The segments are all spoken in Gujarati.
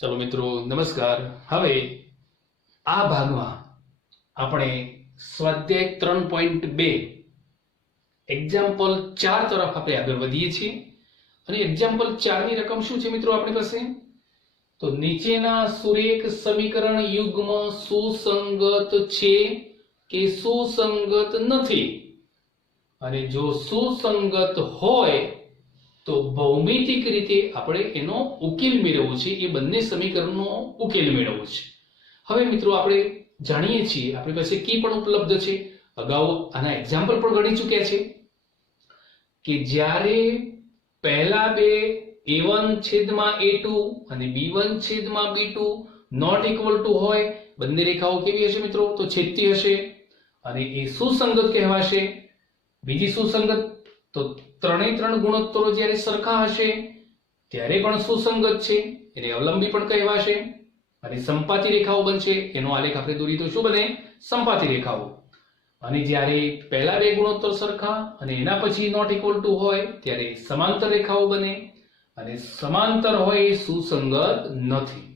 चलो मित्रों नमस्कार। हवे आ भागमां આપણે સ્વાધ્યાય 3.2 એક્ઝામ્પલ 4 તરફ આપણે આગળ વધીએ છીએ અને એક્ઝામ્પલ 4 ની રકમ શું છે મિત્રો આપણી પાસે? તો નીચેના સુરેખ સમીકરણ યુગ્મ સુસંગત છે કે સુસંગત નથી, અને જો સુસંગત હોય તો ભૌમિતિક રીતે આપણે એનો ઉકેલ મેળવવો છે, એ બંને સમીકરણનો ઉકેલ મેળવવો છે। હવે મિત્રો આપણે જાણીએ છીએ આપણી પાસે કી પણ ઉપલબ્ધ છે, અગાઉ આના એક્ઝામ્પલ પણ ગણી ચૂક્યા છે કે જ્યારે પહેલા બે a1/a2 અને b1/b2 નોટ ઇક્વલ ટુ હોય, બંને રેખાઓ કેવી હશે મિત્રો? તો છેદતી હશે અને એ સુસંગત કહેવાશે। બીજી સુસંગત તો ત્રણેય ત્રણ ગુણોત્તરો જ્યારે સરખા હશે ત્યારે પણ સુસંગત છે, એને અવલંબી પણ કહેવાશે અને સંપાતી રેખાઓ બનશે। એનો આલેખ આપણે દોરી તો શું બને? સંપાતી રેખાઓ। અને જ્યારે પહેલા બે ગુણોત્તર સરખા અને એના પછી નોટ ઇક્વલ ટુ હોય ત્યારે સમાંતર રેખાઓ બને, અને સમાંતર હોય એ સુસંગત નથી।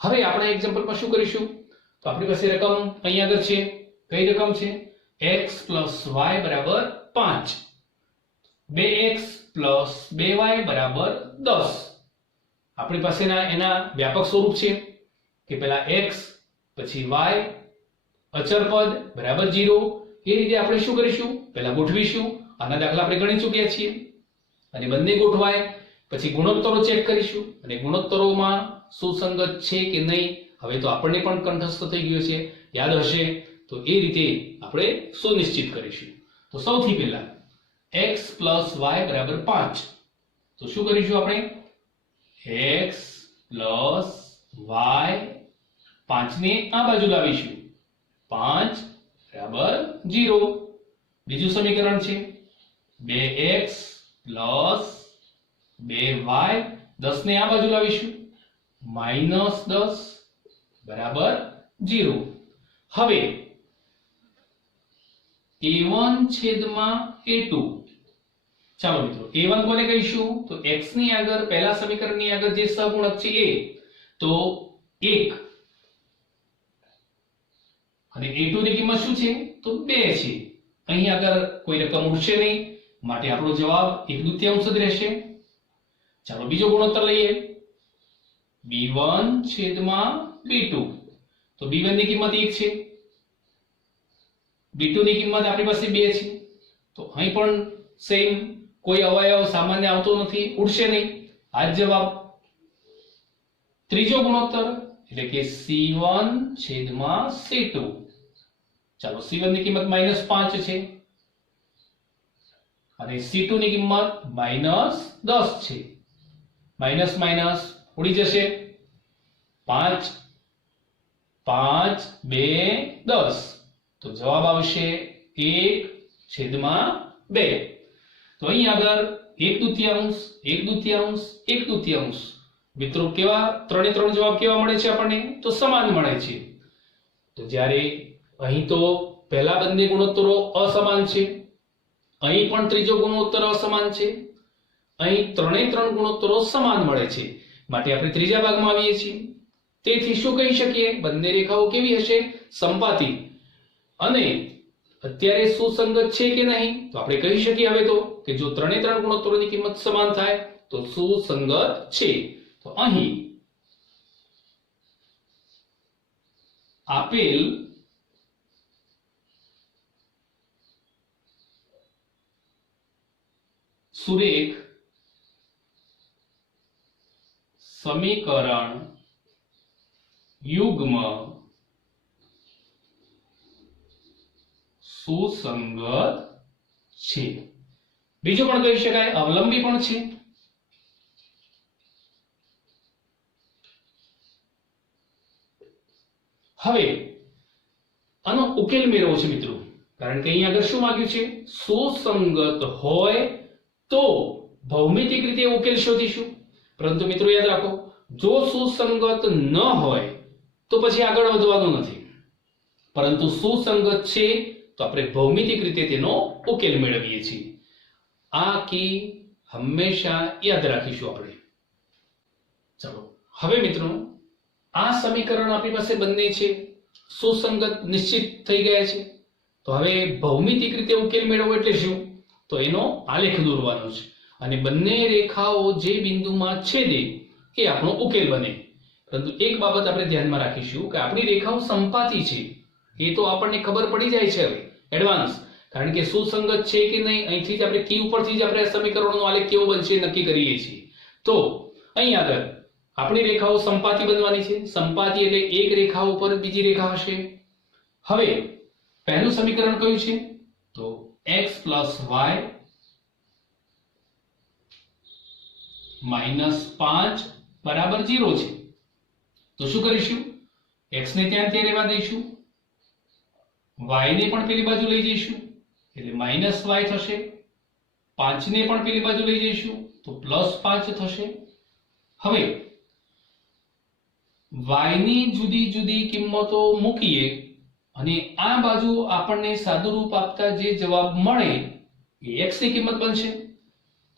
હવે આપણે એક્ઝામ્પલમાં શું કરીશું? તો આપણી પાસે રકમ અહીં આગળ છે। કઈ રકમ છે? x + y = 5, 2x + 2y = 10। આપણી પાસેના એના વ્યાપક સ્વરૂપ છે કે પહેલા x પછી y અચળ પદ બરાબર 0। એ રીતે આપણે શું કરીશું? પહેલા ગોઠવીશું। આના દાખલા આપણે ગણી ચૂક્યા છીએ અને બંને ગોઠવાય પછી ગુણોત્તરો ચેક કરીશું અને ગુણોત્તરોમાં સુસંગત છે કે નહીં હવે તો આપણને પણ કંઠસ્થ થઈ ગયો છે, યાદ હશે, તો એ રીતે આપણે સુનિશ્ચિત કરીશું। તો સૌથી પહેલા x + y = 5, તો શું કરીશું આપણે? x + y 5 ને આ બાજુ લાવીશું, 5 = 0। બીજું સમીકરણ છે 2x + 2y 10 ને આ બાજુ લાવીશું, -10 = 0। હવે a1/a2, ચાલો મિત્રો a1 કોને કહીશું? તો x ની આગળ પહેલા સમીકરણની આગળ જે સહગુણક છે એ, તો 1, અને a2 ની કિંમત શું છે? તો 2 છે। અહીં આગળ કોઈ રકમ ઉડશે નહીં, માટે આપણો જવાબ 1/2 જ રહેશે। ચાલો બીજો ગુણોત્તર લઈએ, b1/b2, તો b1 ની કિંમત 1 છે, b2 ની કિંમત આપણી પાસે 2 છે, તો અહીં પણ સેમ, કોઈ અવયવ સામાન્ય આવતો નથી, ઉડશે નહીં, આ જ જવાબ। ત્રીજો ગુણોત્તર એટલે કે c1/c2, ચાલો c1 ની કિંમત -5 છે અને c2 ની કિંમત -10 છે, માઇનસ માઇનસ ઉડી જશે, 5 5 2 10, તો જવાબ આવશે 1/2। તો અહીં આગળ 1/2 1/2 1/2 મિત્રો કેવા ત્રણે ત્રણ જવાબ કેવા મળે છે આપણને? તો સમાન મળે છે। તો જ્યારે અહીં તો પહેલા બંને ગુણોત્તરો અસમાન છે, અહીં પણ ત્રીજો ગુણોત્તર અસમાન છે, અહીં ત્રણે ત્રણ ગુણોત્તરો સમાન મળે છે, માટે આપણે ત્રીજા ભાગમાં આવીએ છીએ। તેથી શું કહી શકીએ? બંને રેખાઓ કેવી હશે? સંપાતી। અને અત્યારે સુસંગત છે કે નહીં? તો આપણે કહી શકીએ હવે તો કે જો ત્રણે ત્રણ ગુણોત્તરોની કિંમત સમાન થાય તો સુસંગત છે। તો અહીં આપેલ સુરેખ સમીકરણ યુગ્મ સુસંગત છે। બીજું પણ કહી શકાય અવલંબી પણ છે। હવે આનો ઉકેલ મેળવવો છે મિત્રો, કારણ કે અહીં આગળ શું માંગ્યું છે? સુસંગત હોય તો ભૌમિતિક રીતે ઉકેલ શોધીશું, પરંતુ મિત્રો યાદ રાખો જો સુસંગત ન હોય તો પછી આગળ વધવાનું નથી, પરંતુ સુસંગત છે તો આપણે ભૌમિતિક રીતે તેનો ઉકેલ મેળવીએ છીએ। આ કી હંમેશા યાદ રાખીશું આપણે। ચલો હવે મિત્રો આ સમીકરણ આપણી પાસે બંને છે સુસંગત નિશ્ચિત થઈ ગયા છે. તો હવે ભૌમિતિક રીતે ઉકેલ મેળવવો એટલે શું? તો એનો આલેખ દોરવાનો છે અને બંને રેખાઓ જે બિંદુમાં છેદે એ આપણો ઉકેલ બને. પરંતુ એક બાબત આપણે ધ્યાનમાં રાખીશું કે આપણી રેખાઓ સંપાતી છે એ તો આપણને ખબર પડી જાય છે હવે એડવાન્સ, કારણ કે સુસંગત છે કે નહીં અહીંથી જ આપણે કી ઉપરથી જ આપણે સમીકરણનો આલેખ કેવો બનશે નક્કી કરીએ છીએ. તો અહીં આગળ આપણી રેખાઓ સંપાતી બનવાની છે. સંપાતી એટલે એક રેખા ઉપર બીજી રેખા હશે. હવે પહેલું સમીકરણ કયું છે? તો x + y - 5 બરાબર 0 છે. તો શું કરીશું? x ને ત્યાં રહેવા દઈશું, y ને પણ પેલી બાજુ લઈ જઈશું એટલે -y થશે, 5 ને પણ પેલી બાજુ લઈ જઈશું તો +5 થશે. હવે y ની જુદી જુદી કિંમતો મૂકીએ અને આ બાજુ આપણને સાદુરૂપ આપતા જે જવાબ મળે એ x ની કિંમત બનશે.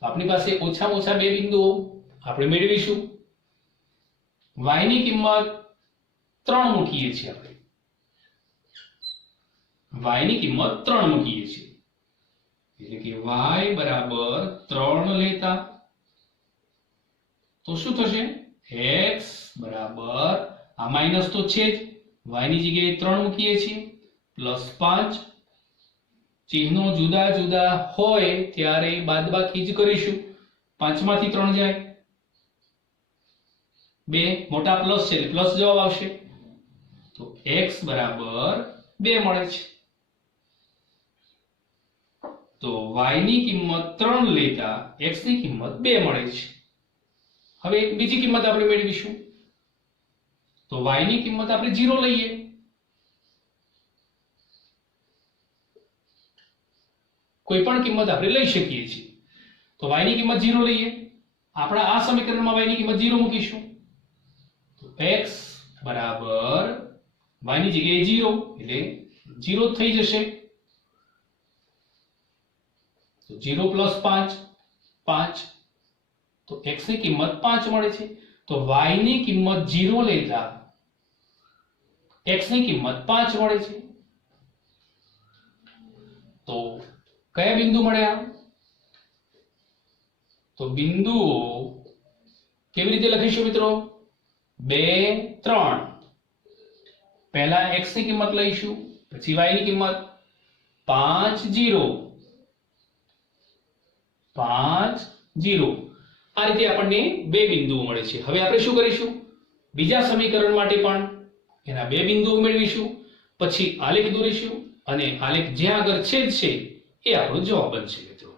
તો આપણી પાસે ઓછામાં ઓછા બે બિંદુઓ આપણે મેળવીશું. y ની કિંમત 3 મૂકીએ છીએ આપણે, y ની કિંમત 3 મૂકીએ છીએ એટલે કે y બરાબર 3 લેતા તો શું થશે? x બરાબર આ માઈનસ તો છે જ, y ની જગ્યાએ 3 મૂકીએ છીએ +5. ચિહ્નો જુદા જુદા હોય ત્યારે બાદબાકી જ કરીશું. 5 માંથી 3 જાય 2, મોટા પ્લસ છે એટલે પ્લસ જવાબ આવશે. તો x બરાબર 2 મળે છે. તો y ની કિંમત 3 લેતા x ની કિંમત 2 મળે છે. હવે એક બીજી કિંમત આપણે મેળવીશું. તો y ની કિંમત આપણે 0 લઈએ. કોઈ પણ કિંમત આપણે લઈ શકીએ છીએ. તો y ની કિંમત 0 લઈએ. આપણા આ સમીકરણમાં y ની કિંમત 0 મૂકીશું. તો x બરાબર y ની જગ્યાએ 0 એટલે 0 થઈ જશે. તો 0 + 5 5, તો x ની કિંમત 5 મળે છે. તો y ની કિંમત 0 લેતા x ની કિંમત 5 મળે છે. તો કયા બિંદુ મળ્યા? તો બિંદુઓ કેવી રીતે લખીશું મિત્રો? 2 3. પહેલા x ની કિંમત લઈશું, પછી y ની કિંમત 5 0 5 0. આ રીતે આપણને બે બિંદુઓ મળે છે. હવે આપણે શું કરીશું? બીજા સમીકરણ માટે પણ એના બે બિંદુઓ મેળવીશું, પછી આલેખ દોરીશું અને આલેખ જ્યાં આગળ છેદશે એ આપણો જવાબ બનશે મિત્રો.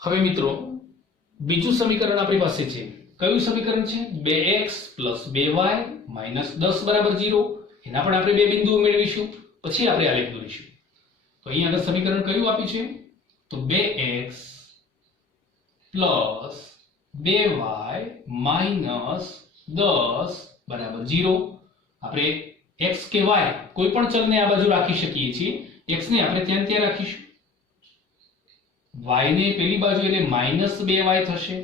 હવે મિત્રો બીજું સમીકરણ આપણી પાસે છે. કયું સમીકરણ છે? 2x + 2y - 10 બરાબર 0. એના પણ આપણે બે બિંદુઓ મેળવીશું, પછી આપણે આલેખ દોરીશું. તો અહીં આગળ સમીકરણ કયું આપ્યું છે? તો 2x + 2y - 10 બરાબર 0. આપણે x કે y કોઈ પણ ચલને આ બાજુ રાખી શકીએ છીએ. x ને આપણે ત્યાં રાખીશું, y ને પેલી બાજુ એટલે -2y થશે,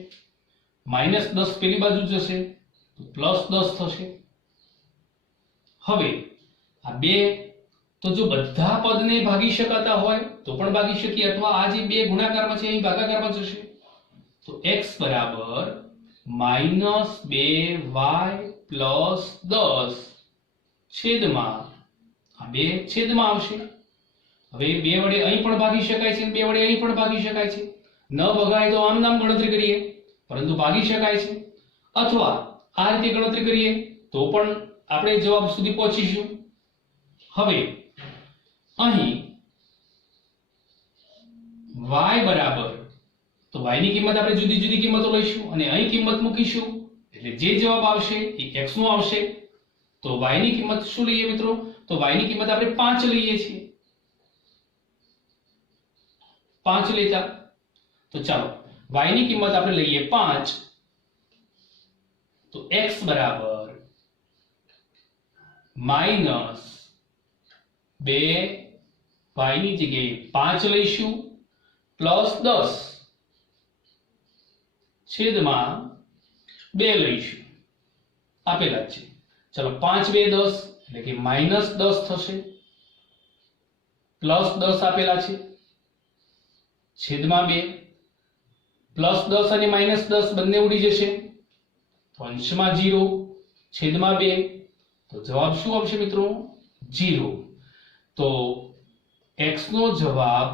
-10 પેલી બાજુ જશે તો +10 થશે. હવે આ બે તો જો બધા પદને ભાગી શકાતા હોય તો પણ ભાગી શકીએ, અથવા આ જે બે ગુણાકારમાં છે અહીં ભાગાકારમાં જશે. તો x બરાબર -2y + 10 છેદમાં આ બે છેદમાં આવશે. હવે બે વડે અહીં પણ ભાગી શકાય છે, બે વડે અહીં પણ ભાગી શકાય છે. ન ભગાય તો આમ નામ ગણતરી કરીએ, પરંતુ ભાગી શકાય છે. અથવા આ રીતે ગણતરી કરીએ તો પણ આપણે જવાબ સુધી પહોંચીશું. હવે અહીં y બરાબર, તો y ની કિંમત આપણે જુદી જુદી કિંમતો લઈશું અને અહીં કિંમત મૂકીશું એટલે જે જવાબ આવશે એ x નો આવશે. તો y ની કિંમત શું લઈએ મિત્રો? તો y ની કિંમત આપણે 5 લઈએ છીએ. 5 લેતા તો ચાલો y ની કિંમત આપણે લઈએ 5. તો x બરાબર -2 y ની જગ્યાએ 5 લઈશું +10 છેદમાં 2 લઈશું, આપેલા જ છે. ચલો 5 2 10 એટલે કે -10 થશે, +10 આપેલા છે, છેદમાં 2, +10 અને -10 બંને ઉડી જશે, તો અંશમાં 0, છેદમાં 2, તો જવાબ શું આવશે મિત્રો? 0. તો x નો જવાબ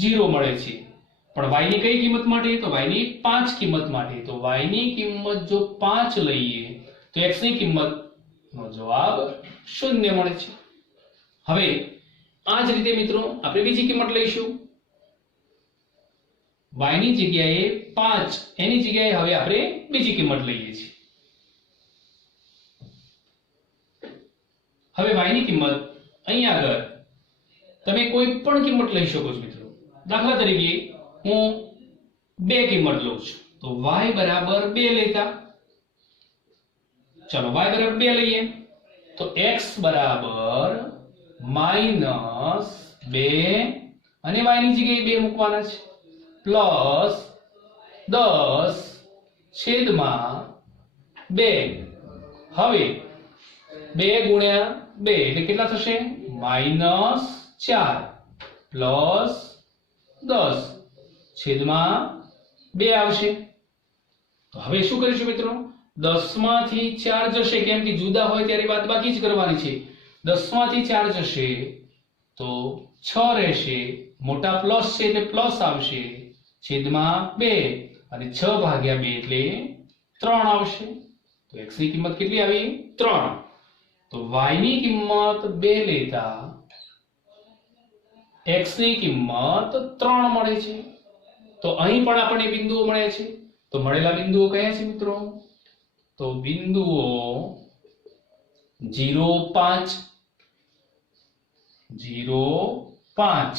0 મળે છે. પણ y ની કઈ કિંમત માટે? તો y ની 5 કિંમત માટે. તો y ની કિંમત જો 5 લઈએ તો x ની કિંમતનો જવાબ 0 મળે છે. હવે આ જ રીતે મિત્રો આપણે બીજી કિંમત લઈશું. y ની જગ્યાએ 5, એની જગ્યાએ હવે આપણે બીજી કિંમત લઈએ છીએ. હવે y ની કિંમત અહીં આગળ તમે કોઈ પણ કિંમત લઈ શકો છો મિત્રો. દાખલા તરીકે હું 2 કિંમત લઉં છું, તો y બરાબર 2 લેતા. ચલો y બરાબર 2 લઈએ તો x બરાબર -2 અને y ની જગ્યાએ 2 મૂકવાના છે, +10 છેદમાં 2. હવે 2 ગુણ્યા 2 એટલે કેટલા થશે? -4 +10 છેદમાં 2 આવશે. તો હવે શું કરીશું મિત્રો? 10 માંથી 4 જશે, કેમ કે જુદા હોય ત્યારે બાદબાકી જ કરવાની છે. 10 માંથી 4 જશે તો 6 રહેશે, મોટા પ્લસ છે એટલે પ્લસ આવશે, છેદમાં 2 અને 6 ભાગ્યા 2 એટલે 3 આવશે. તો x ની કિંમત કેટલી આવી? 3. તો y ની કિંમત 2 લેતા x ની કિંમત 3 મળે છે. તો અહીં પણ આપણને બિંદુઓ મળે છે. તો મળેલા બિંદુઓ કયા છે મિત્રો? તો બિંદુઓ 0 5, 0 5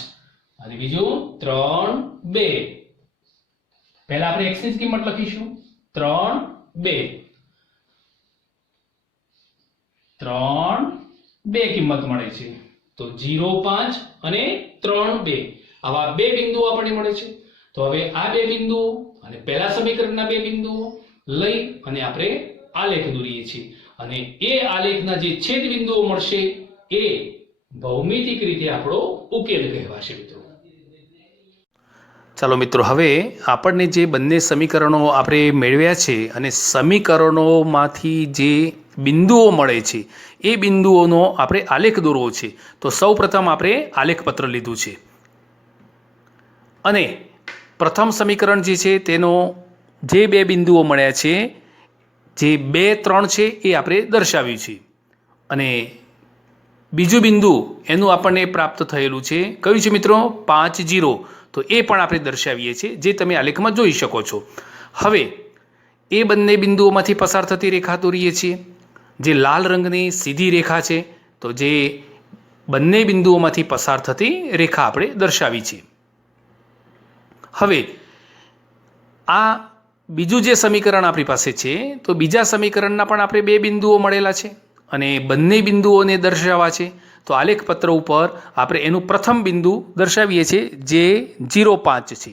અને બીજું 3 2. પહેલા આપણે x ની કિંમત લખીશું, 3 2. 3 2 કિંમત મળે છે. તો 0 5 અને 3 2 આવા બે બિંદુઓ આપણને મળે છે. તો હવે આ બે બિંદુઓ અને પહેલા સમીકરણના બે બિંદુઓ લઈ અને આપણે આલેખ દોરીએ છીએ, અને એ આલેખના જે છેદ બિંદુઓ મળશે એ ભૌમિતિક રીતે આપણો ઉકેલ કહેવાશે મિત્રો. ચાલો મિત્રો, હવે આપણને જે બંને સમીકરણો આપણે મેળવ્યા છે અને સમીકરણોમાંથી જે બિંદુઓ મળે છે એ બિંદુઓનો આપણે આલેખ દોરવો છે. તો સૌપ્રથમ આપણે આલેખ પત્ર લીધું છે અને પ્રથમ સમીકરણ જે છે તેનો જે બે બિંદુઓ મળ્યા છે, જે 2 3 છે એ આપણે દર્શાવ્યું છે, અને બીજું બિંદુ એનું આપણને પ્રાપ્ત થયેલું છે કયું છે મિત્રો? 5 0. તો એ પણ આપણે દર્શાવીએ છીએ, જે તમે આલેખમાં જોઈ શકો છો. હવે એ બંને બિંદુઓમાંથી પસાર થતી રેખા દોરીએ છીએ. જે લાલ રંગની સીધી રેખા છે, તો જે બંને બિંદુઓમાંથી પસાર થતી રેખા આપણે દર્શાવી છે. હવે આ બીજું જે સમીકરણ આપણી પાસે છે, તો બીજા સમીકરણના પણ આપણે બે બિંદુઓ મળેલા છે અને બંને બિંદુઓને દર્શાવવા છે. તો આલેખ પત્ર ઉપર આપણે એનું પ્રથમ બિંદુ દર્શાવીએ છીએ, જે 0 5 છે.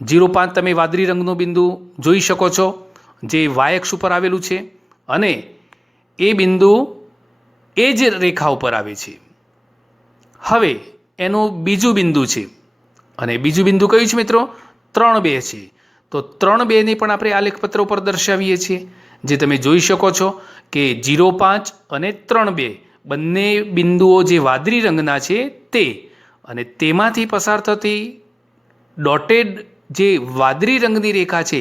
0 5 તમે વાદળી રંગનું બિંદુ જોઈ શકો છો, જે y અક્ષ ઉપર આવેલું છે, અને એ બિંદુ એ જ રેખા ઉપર આવે છે. હવે એનું બીજું બિંદુ છે, અને બીજું બિંદુ કયું છે મિત્રો? 3 2 છે. તો 3 2 ને પણ આપણે આલેખ પત્ર ઉપર દર્શાવીએ છીએ, જે તમે જોઈ શકો છો કે 0 5 અને 3 2 બંને બિંદુઓ જે વાદળી રંગના છે તે, અને તેમાંથી પસાર થતી ડોટેડ જે વાદળી રંગની રેખા છે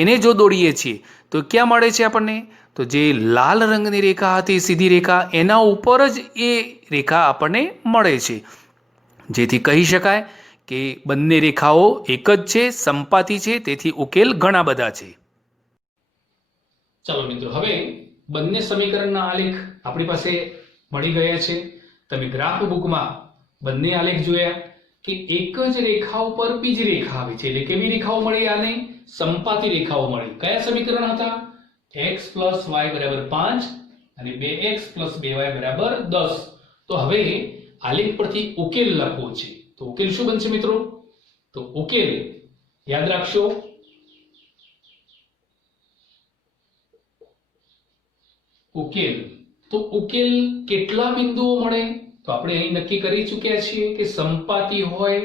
એને જો દોરીએ છીએ તો ક્યાં મળે છે આપણને? તો જે લાલ રંગની રેખા હતી સીધી રેખા, એના ઉપર જ એ રેખા આપણને મળે છે, જેથી કહી શકાય કે બંને રેખાઓ એક જ છે, સંપાતી છે, તેથી ઉકેલ ઘણા બધા છે. ચાલો મિત્રો, હવે બંને સમીકરણના આલેખ આપણી પાસે મળી ગયા છે. તમે ગ્રાફ બુકમાં બંને આલેખ જોયા કે એક જ રેખા ઉપર બીજી રેખા આવે છે. એટલે કેવી રેખાઓ મળી? આને સંપાતી રેખાઓ મળી. કયા સમીકરણ હતા? x + y = 5 અને 2x + 2y = 10. તો હવે આલેખ પરથી ઉકેલ લખવો છે. તો ઉકેલ શું બનશે મિત્રો? તો ઉકેલ યાદ રાખશો, ઉકેલ. તો ઉકેલ કેટલા બિંદુઓ મળે? તો આપણે અહીં નક્કી કરી ચૂક્યા છીએ કે સંપાતી હોય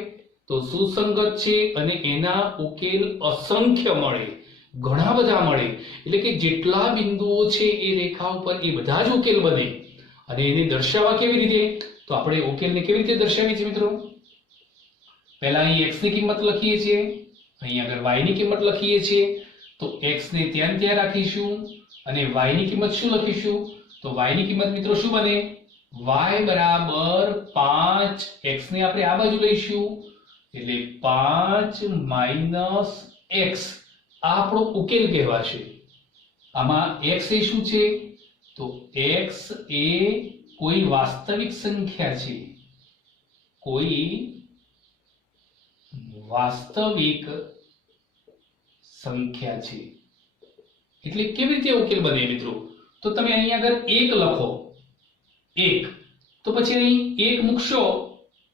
તો સુસંગત છે અને એના ઉકેલ અસંખ્ય મળે, ઘણા બધા મળે. એટલે કે જેટલા બિંદુઓ છે એ રેખા ઉપર એ બધા જ ઉકેલ બને. અને એને દર્શાવવા કેવી રીતે? તો આપણે ઉકેલને કેવી રીતે દર્શાવીએ છીએ મિત્રો? પહેલા અહીં x ની કિંમત લખીએ છીએ, અહીં આગળ y ની કિંમત લખીએ છીએ. તો x ને ત્યાં ત્યાં રાખીશું અને y ની કિંમત શું લખીશું? તો y ની કિંમત મિત્રો શું બને? y બરાબર 5. x ને આપણે આ બાજુ લઈશું એટલે 5 માઈનસ x. આ આપણો ઉકેલ કહેવાશે. આમાં x એ શું છે? તો x એ કોઈ વાસ્તવિક સંખ્યા છે, કોઈ વાસ્તવિક સંખ્યા છે. એટલે કેવી રીતે ઉકેલ બને મિત્રો? તો તમે અહીં આગળ 1 લખો, 1, તો પછી અહીં 1 મૂકશો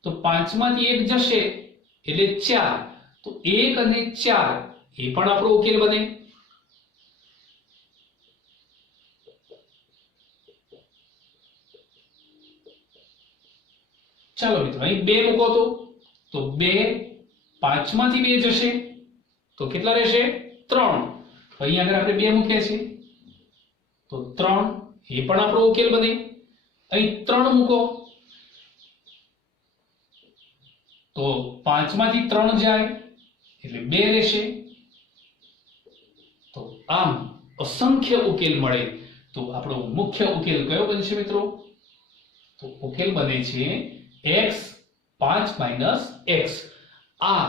તો 5 માંથી 1 જશે એટલે 4. તો 1 અને 4 એ પણ આપણો ઉકેલ બને. ચાલો મિત્રો અહીં 2 મૂકો તો 2, 5 માંથી 2 જશે તો કેટલા રહેશે? 3. અહીં આગળ આપણે 2 મૂક્યા છે તો 3 એ પણ આપણો ઉકેલ બને. અહીં 3 મૂકો તો 5 માંથી 3 જાય એટલે 2 રહેશે. તો આમ અસંખ્ય ઉકેલ મળે. તો આપણો મુખ્ય ઉકેલ કયો બનશે મિત્રો? તો ઉકેલ બને છે x 5 - x. આ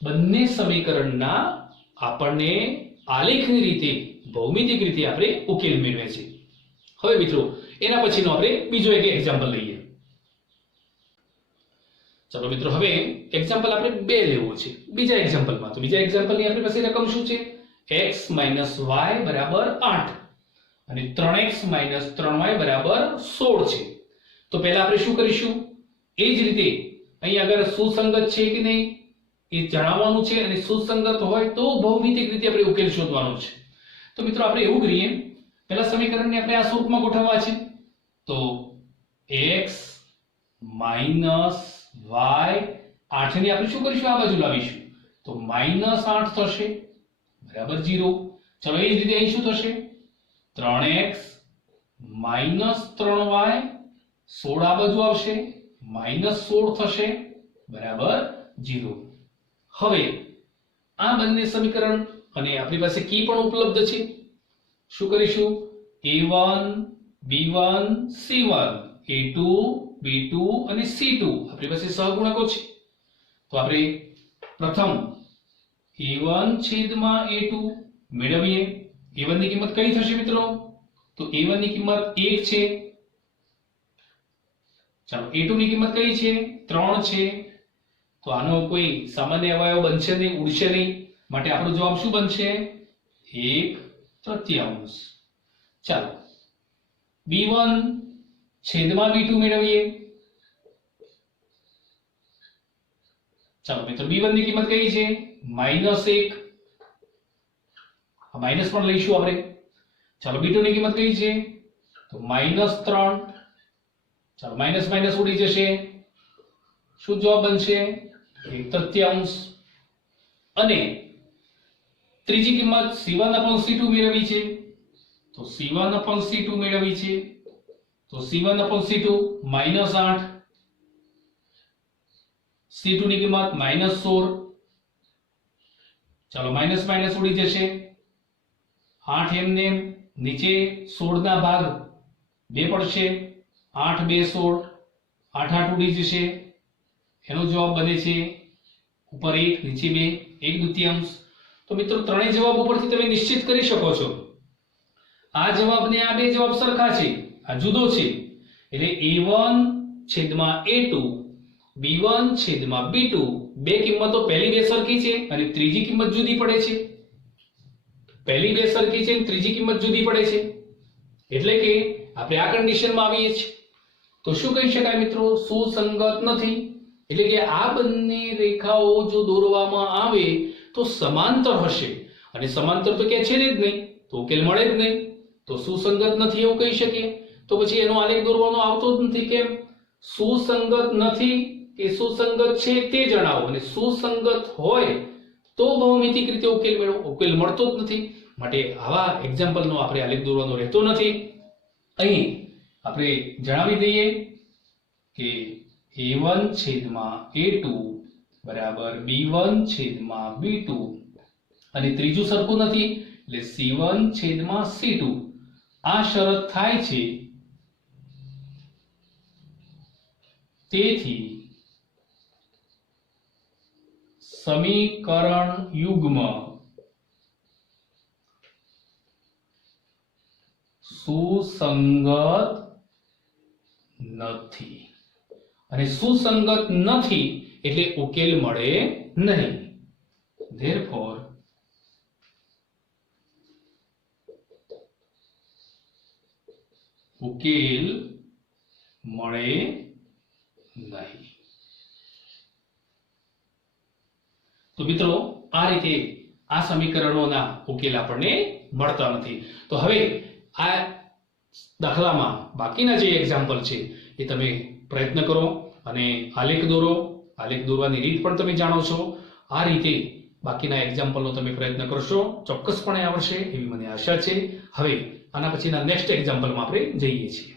બંને સમીકરણના આપણને આલેખની રીતે, ભૌમિતિક રીતે આપણે ઉકેલ મેળવે છે. હવે મિત્રો એના પછીનો આપણે બીજો એક એક્ઝામ્પલ લઈએ. ચલો મિત્રો હવે એક્ઝામ્પલ આપણે 2 લેવું છે. બીજા એક્ઝામ્પલમાં તો બીજા એક્ઝામ્પલની આપણી પાસે રકમ શું છે? x - y બરાબર 8 અને 3x - 3y બરાબર 16 છે. તો પહેલા આપણે શું કરીશું? એ જ રીતે અહીં આગળ સુસંગત છે કે નહીં એ જણાવવાનું છે અને સુસંગત હોય તો ભૌમિતિક રીતે આપણે ઉકેલ શોધવાનો છે. તો મિત્રો આપણે એવું કરીએ, પહેલા સમીકરણને આપણે આ સ્વરૂપમાં ગોઠવવા છે. તો x - y 8 ને આપણે શું કરીશું? આ બાજુ લાવીશું તો -8 થશે બરાબર 0. ચલો એ જ રીતે અહીં શું થશે? 3x - 3y 16 આ બાજુ આવશે -16 થશે બરાબર 0. હવે આ બંને સમીકરણ અને આપણી પાસે કી પણ ઉપલબ્ધ છે. શું કરીશું? a1 b1 c1 a2 b2 અને c2 આપણી પાસે સહગુણકો છે. તો આપણે પ્રથમ a1 છેદમાં a2 મેળવીએ. a1 ની કિંમત કઈ થશે મિત્રો? તો a1 ની કિંમત 1 છે. ચાલો a2 ની કિંમત કઈ છે? 3 છે. તો આનો કોઈ સામાન્ય અવયવ બનશે નહીં, ઉડશે નહીં, માટે આપણો જવાબ શું બનશે? 1/3. ચાલો b1 છેદમાં b2 મેળવીએ. ચાલો મિત્રો b1 ની કિંમત કઈ છે? -1. આ માઈનસ પણ લઈશું આપણે. ચાલો b2 ની કિંમત કઈ છે? તો -3. ચાલો માઈનસ માઈનસ ઉડી જશે. શું જવાબ બનશે? 1/3. અને ત્રીજી કિંમત c1/c2 મેળવવી છે. તો c1/c2 મેળવવી છે. તો c1/c2 -8. c2 ની કિંમત -16. ચાલો માઈનસ માઈનસ ઉડી જશે. 8 એમને નીચે 16 ના ભાગ 2 પડશે. 8 2 16, 8 8 ઉડી જશે. એનો જવાબ બને છે ઉપર 1 નીચે 2 1/2. તો મિત્રો ત્રણેય જવાબ ઉપરથી તમે નિશ્ચિત કરી શકો છો આ જવાબ ને આ બે જવાબ સરખા છે, આ જુદો છે. એટલે a1 છેદમાં a2 b1 છેદમાં b2 બે કિંમતો પહેલી બે સરખી છે અને ત્રીજી કિંમત જુદી પડે છે. પહેલી બે સરખી છે અને ત્રીજી કિંમત જુદી પડે છે. એટલે કે આપણે આ કન્ડિશનમાં આવીએ છીએ. તો શું કહી શકાય મિત્રો? સુસંગત નથી. એટલે કે આ બંને રેખાઓ જો દોરવામાં આવે તો સમાંતર હશે અને સમાંતર તો ક્યાં છે જ નહીં, તો ઉકેલ મળે જ નહીં. તો સુસંગત નથી એવું કહી શકીએ. તો પછી એનો આલેખ દોરવાનો આવતો જ નથી. કેમ? સુસંગત નથી કે સુસંગત છે તે જણાવો, અને સુસંગત હોય તો ભૌમિતિક રીતે ઉકેલ મેળવો. ઉકેલ મળતો જ નથી, માટે આવા એક્ઝામ્પલનો આપણે આલેખ દોરવાનો રહેતો નથી. અહીં આપણે જણાવી દઈએ કે a1 છેદમાં a2 બરાબર b1 છેદમાં b2, અને ત્રીજું સરખું નથી એટલે c1 છેદમાં c2. આ શરત થાય છે, તેથી સમીકરણ યુગ્મ સુસંગત નથી, અને સુસંગત નથી એટલે ઉકેલ મળે નહીં. Therefore ઉકેલ મળે નહીં. તો મિત્રો આ રીતે આ સમીકરણોના ઉકેલ આપણને મળતા નથી. તો હવે આ દાખલામાં બાકીના જે એક્ઝામ્પલ છે એ તમે પ્રયત્ન કરો અને આલેખ દોરો. આલેખ દોરવાની રીત પણ તમે જાણો છો. આ રીતે બાકીના એક્ઝામ્પલનો તમે પ્રયત્ન કરશો, ચોક્કસપણે આવડશે એવી મને આશા છે. હવે આના પછીના નેક્સ્ટ એક્ઝામ્પલમાં આપણે જઈએ છીએ.